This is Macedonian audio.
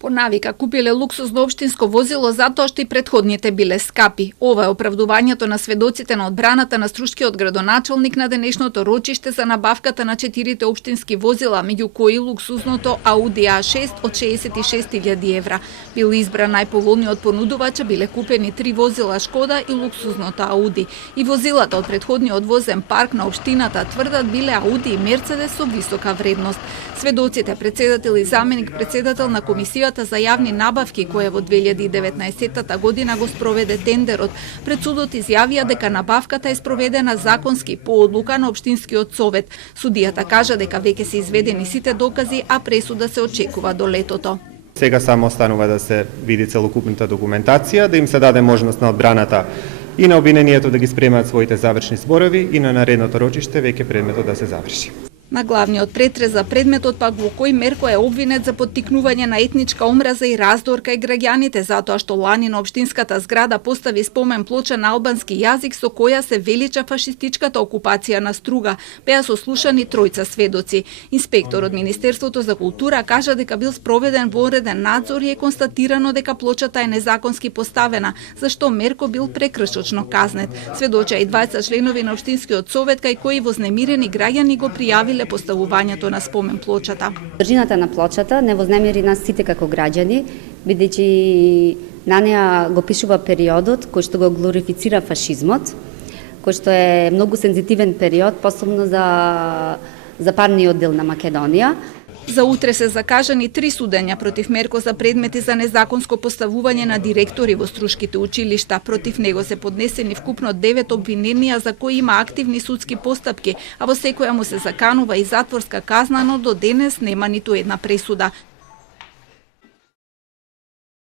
По навика купиле луксузно општинско возило затоа што и претходните биле скапи. Ова е оправдувањето на сведоците на одбраната на струшкиот градоначалник на денешното рочиште за набавката на 4 општински возила, меѓу кои луксузното Ауди А6 од 66.000 евра. Бил избран најповолниот понудувач, биле купени 3 возила Шкода и луксузното Ауди. И возилата од претходниот возен парк на општината тврдат биле Ауди и Мерцедес со висока вредност. Сведоците, председател и заменик председател на комисијата за јавни набавки, која во 2019 година го спроведе тендерот, пред судот изјавија дека набавката е спроведена законски по одлука на општинскиот совет. Судијата кажа дека веќе се изведени сите докази, а пресуда се очекува до летото. Сега само останува да се види целокупната документација, да им се даде можност на одбраната и на обвинението да ги спремаат своите завршни зборови и на наредното рочиште веќе предметот да се заврши. На главниот претрез за предметот пак во кој Мерко е обвинет за поттикнување на етничка омраза и раздор кај граѓаните затоа што лани на општинската зграда постави спомен плоча на албански јазик со која се велича фашистичката окупација на Струга. Беа сослушани тројца сведоци. Инспектор од Министерството за култура кажа дека бил спроведен вореден надзор и е констатирано дека плочата е незаконски поставена, зашто Мерко бил прекршочно казнет. Сведоча и двајца членови на општинскиот совет кај кои вознемирени граѓани го пријавиле поставувањето на спомен плочата. Држината на плочата не вознемири нас сите како граѓани, бидејќи на неа го пишува периодот кој што го глорифицира фашизмот, кој што е многу сензитивен период, посебно за парниот дел на Македонија. За утре се закажани 3 судења против Мерко за предмети за незаконско поставување на директори во струшките училишта. Против него се поднесени вкупно 9 обвиненија за кои има активни судски постапки, а во секоја му се заканува и затворска казна, но до денес нема ниту една пресуда.